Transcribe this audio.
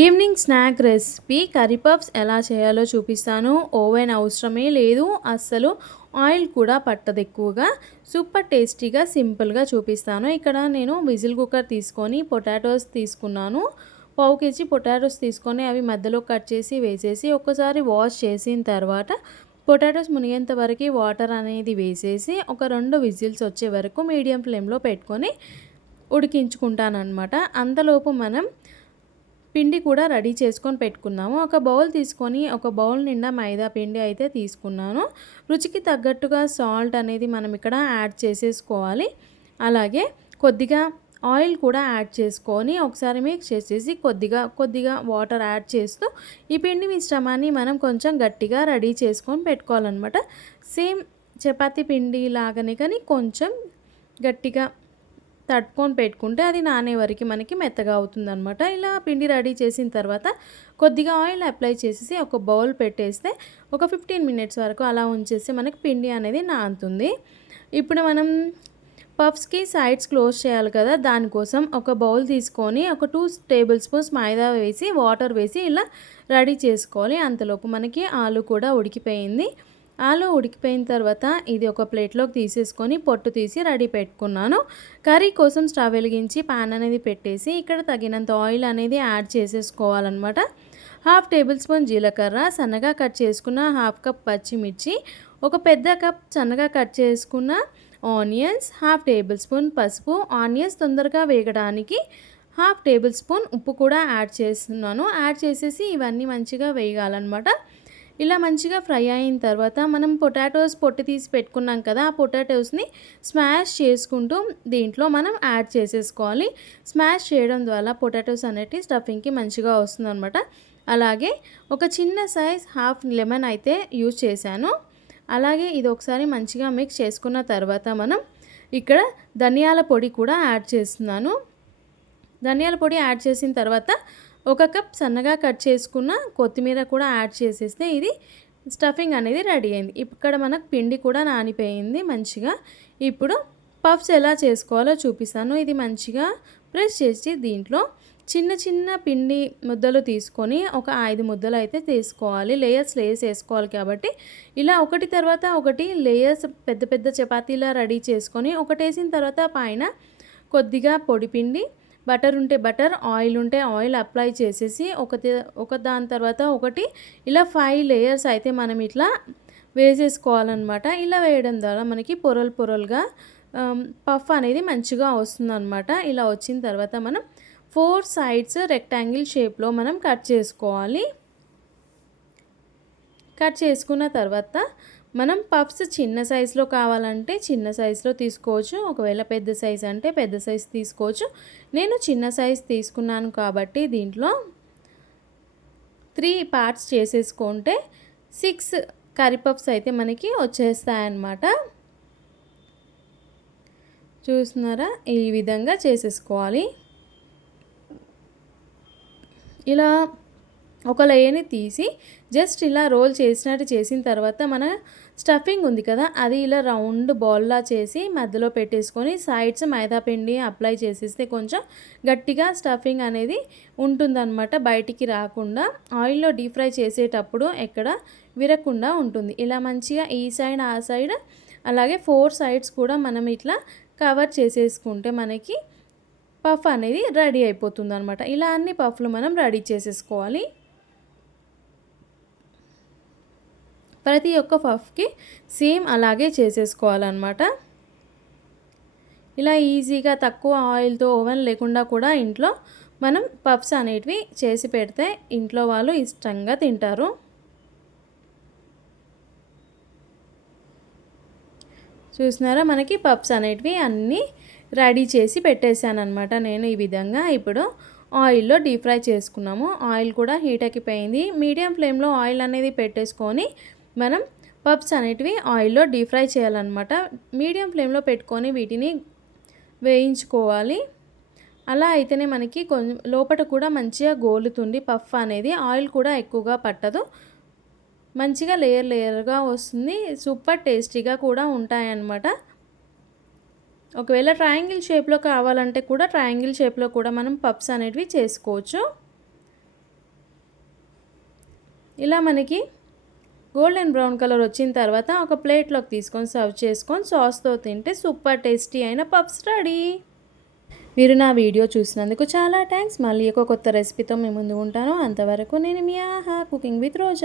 Evening snack recipe curry puffs ఎలా చేయాలో చూపిస్తాను. ఓవెన్ అవసరమే లేదు అస్సలు. ఆయిల్ కూడా పట్టదు ఎక్కువగా. సూపర్ టేస్టీగా సింపుల్గా చూపిస్తాను. ఇక్కడ నేను విజిల్ కుక్కర్ తీసుకొని పొటాటోస్ తీసుకున్నాను. పావు కేజీ పొటాటోస్ తీసుకొని అవి మధ్యలో కట్ చేసి వేసేసి ఒక్కసారి వాష్ చేసిన తర్వాత పొటాటోస్ మునిగేంత వరకు వాటర్ అనేది వేసేసి ఒక 2 విజిల్స్ వచ్చే వరకు మీడియం ఫ్లేమ్లో పెట్టుకొని ఉడికించుకుంటానన్నమాట. అంతలోపు మనం పిండి కూడా రెడీ చేసుకొని పెట్టుకున్నాము. ఒక బౌల్ తీసుకొని ఒక బౌల్ నిండా మైదా పిండి అయితే తీసుకున్నాను. రుచికి తగ్గట్టుగా సాల్ట్ అనేది మనం ఇక్కడ యాడ్ చేసేసుకోవాలి. అలాగే కొద్దిగా ఆయిల్ కూడా యాడ్ చేసుకొని ఒకసారి మిక్స్ చేసేసి కొద్దిగా వాటర్ యాడ్ చేస్తూ ఈ పిండి మిశ్రమాన్ని మనం కొంచెం గట్టిగా రెడీ చేసుకొని పెట్టుకోవాలన్నమాట. సేమ్ చపాతీ పిండి లాగానే కానీ కొంచెం గట్టిగా తట్టుకొని పెట్టుకుంటే అది నానే వరకు మనకి మెత్తగా అవుతుందన్నమాట. ఇలా పిండి రెడీ చేసిన తర్వాత కొద్దిగా ఆయిల్ అప్లై చేసేసి ఒక బౌల్ పెట్టేస్తే ఒక 15 మినిట్స్ వరకు అలా ఉంచేస్తే మనకి పిండి అనేది నానుతుంది. ఇప్పుడు మనం పఫ్స్కి సైడ్స్ క్లోజ్ చేయాలి కదా, దానికోసం ఒక బౌల్ తీసుకొని ఒక 2 టేబుల్ స్పూన్స్ మైదా వేసి వాటర్ వేసి ఇలా రెడీ చేసుకోవాలి. అంతలోపు మనకి ఆలు కూడా ఉడికిపోయింది. ఆలు ఉడికిపోయిన తర్వాత ఇది ఒక ప్లేట్లోకి తీసేసుకొని పొట్టు తీసి రెడీ పెట్టుకున్నాను. కర్రీ కోసం స్టవ్ వెలిగించి పాన్ అనేది పెట్టేసి ఇక్కడ తగినంత ఆయిల్ అనేది యాడ్ చేసేసుకోవాలన్నమాట. 1/2 టేబుల్ స్పూన్ జీలకర్ర, సన్నగా కట్ చేసుకున్న 1/2 కప్ పచ్చిమిర్చి, ఒక పెద్ద కప్ సన్నగా కట్ చేసుకున్న ఆనియన్స్, 1/2 టేబుల్ స్పూన్ పసుపు, ఆనియన్స్ తొందరగా వేగడానికి 1/2 టేబుల్ స్పూన్ ఉప్పు కూడా యాడ్ చేస్తున్నాను. యాడ్ చేసేసి ఇవన్నీ మంచిగా వేగాలన్నమాట. ఇలా మంచిగా ఫ్రై అయిన తర్వాత మనం పొటాటోస్ పొట్టు తీసి పెట్టుకున్నాం కదా, ఆ పొటాటోస్ని స్మాష్ చేసుకుంటూ దీంట్లో మనం యాడ్ చేసేసుకోవాలి. స్మాష్ చేయడం ద్వారా పొటాటోస్ అనేవి స్టఫింగ్కి మంచిగా వస్తుందన్నమాట. అలాగే ఒక చిన్న సైజ్ హాఫ్ లెమన్ అయితే యూజ్ చేశాను. అలాగే ఇది ఒకసారి మంచిగా మిక్స్ చేసుకున్న తర్వాత మనం ఇక్కడ ధనియాల పొడి కూడా యాడ్ చేస్తున్నాను. ధనియాల పొడి యాడ్ చేసిన తర్వాత ఒక కప్ సన్నగా కట్ చేసుకున్న కొత్తిమీర కూడా యాడ్ చేసేస్తే ఇది స్టఫింగ్ అనేది రెడీ అయింది. ఇక్కడ మనకు పిండి కూడా నానిపోయింది మంచిగా. ఇప్పుడు పఫ్స్ ఎలా చేసుకోవాలో చూపిస్తాను. ఇది మంచిగా ప్రెస్ చేసి దీంట్లో చిన్న చిన్న పిండి ముద్దలు తీసుకొని ఒక 5 ముద్దలు అయితే తీసుకోవాలి. లేయర్స్ వేసుకోవాలి కాబట్టి ఇలా ఒకటి తర్వాత ఒకటి లేయర్స్ పెద్ద పెద్ద చపాతీలా రెడీ చేసుకొని ఒకటేసిన తర్వాత పైన కొద్దిగా పొడి పిండి, బటర్ ఉంటే బటర్, ఆయిల్ ఉంటే ఆయిల్ అప్లై చేసేసి ఒక దాని తర్వాత ఒకటి ఇలా 5 లేయర్స్ అయితే మనం ఇట్లా వేసేసుకోవాలన్నమాట. ఇలా వేయడం ద్వారా మనకి పొరలుగా పఫ్ అనేది మంచిగా వస్తుందన్నమాట. ఇలా వచ్చిన తర్వాత మనం 4 సైడ్స్ రెక్టాంగిల్ షేప్లో మనం కట్ చేసుకోవాలి. కట్ చేసుకున్న తర్వాత మనం పఫ్స్ చిన్న సైజులో కావాలంటే చిన్న సైజులో తీసుకోవచ్చు. ఒకవేళ పెద్ద సైజు అంటే పెద్ద సైజు తీసుకోవచ్చు. నేను చిన్న సైజు తీసుకున్నాను కాబట్టి దీంట్లో 3 పార్ట్స్ చేసేసుకుంటే 6 కర్రీ పఫ్స్ అయితే మనకి వచ్చేస్తాయన్నమాట. చూస్తున్నారా, ఈ విధంగా చేసేసుకోవాలి. ఇలా ఒక లేయర్ని తీసి జస్ట్ ఇలా రోల్ చేసినట్టు చేసిన తర్వాత మన స్టఫింగ్ ఉంది కదా, అది ఇలా రౌండ్ బాల్లా చేసి మధ్యలో పెట్టేసుకొని సైడ్స్ మైదా పిండి అప్లై చేసేస్తే కొంచెం గట్టిగా స్టఫింగ్ అనేది ఉంటుందన్నమాట, బయటికి రాకుండా. ఆయిల్లో డీప్ ఫ్రై చేసేటప్పుడు ఎక్కడ విరగకుండా ఉంటుంది. ఇలా మంచిగా ఈ సైడ్ ఆ సైడ్ అలాగే 4 సైడ్స్ కూడా మనం ఇట్లా కవర్ చేసేసుకుంటే మనకి పఫ్ అనేది రెడీ అయిపోతుంది అనమాట. ఇలా అన్ని పఫ్లు మనం రెడీ చేసేసుకోవాలి. ప్రతి ఒక్క పఫ్కి సేమ్ అలాగే చేసేసుకోవాలన్నమాట. ఇలా ఈజీగా తక్కువ ఆయిల్తో ఓవెన్ లేకుండా కూడా ఇంట్లో మనం పఫ్స్ అనేటివి చేసి పెడితే ఇంట్లో వాళ్ళు ఇష్టంగా తింటారు. చూసినారా, మనకి పఫ్స్ అనేటివి అన్నీ రెడీ చేసి పెట్టేశాను అనమాట నేను ఈ విధంగా. ఇప్పుడు ఆయిల్లో డీప్ ఫ్రై చేసుకున్నాము. ఆయిల్ కూడా హీట్ ఎక్కిపోయింది. మీడియం ఫ్లేమ్లో ఆయిల్ అనేది పెట్టేసుకొని మనం పఫ్స్ అనేటివి ఆయిల్లో డీప్ ఫ్రై చేయాలన్నమాట. మీడియం ఫ్లేమ్లో పెట్టుకొని వీటిని వేయించుకోవాలి. అలా అయితేనే మనకి కొంచెం లోపల కూడా మంచిగా గోలుతుంది పఫ్ అనేది. ఆయిల్ కూడా ఎక్కువగా పట్టదు, మంచిగా లేయర్గా వస్తుంది. సూపర్ టేస్టీగా కూడా ఉంటాయన్నమాట. ఒకవేళ ట్రయాంగిల్ షేప్లో కావాలంటే కూడా ట్రయాంగిల్ షేప్లో కూడా మనం పఫ్స్ అనేటివి చేసుకోవచ్చు. ఇలా మనకి గోల్డెన్ బ్రౌన్ కలర్ వచ్చిన తర్వాత ఒక ప్లేట్లోకి తీసుకొని సర్వ్ చేసుకొని సాస్తో తింటే సూపర్ టేస్టీ అయిన పఫ్స్ రెడీ. మీరు నా వీడియో చూసినందుకు చాలా థ్యాంక్స్. మళ్ళీ ఒక కొత్త రెసిపీతో మీ ముందు ఉంటాను. అంతవరకు నేను మీ ఆహా కుకింగ్ విత్ రోజా.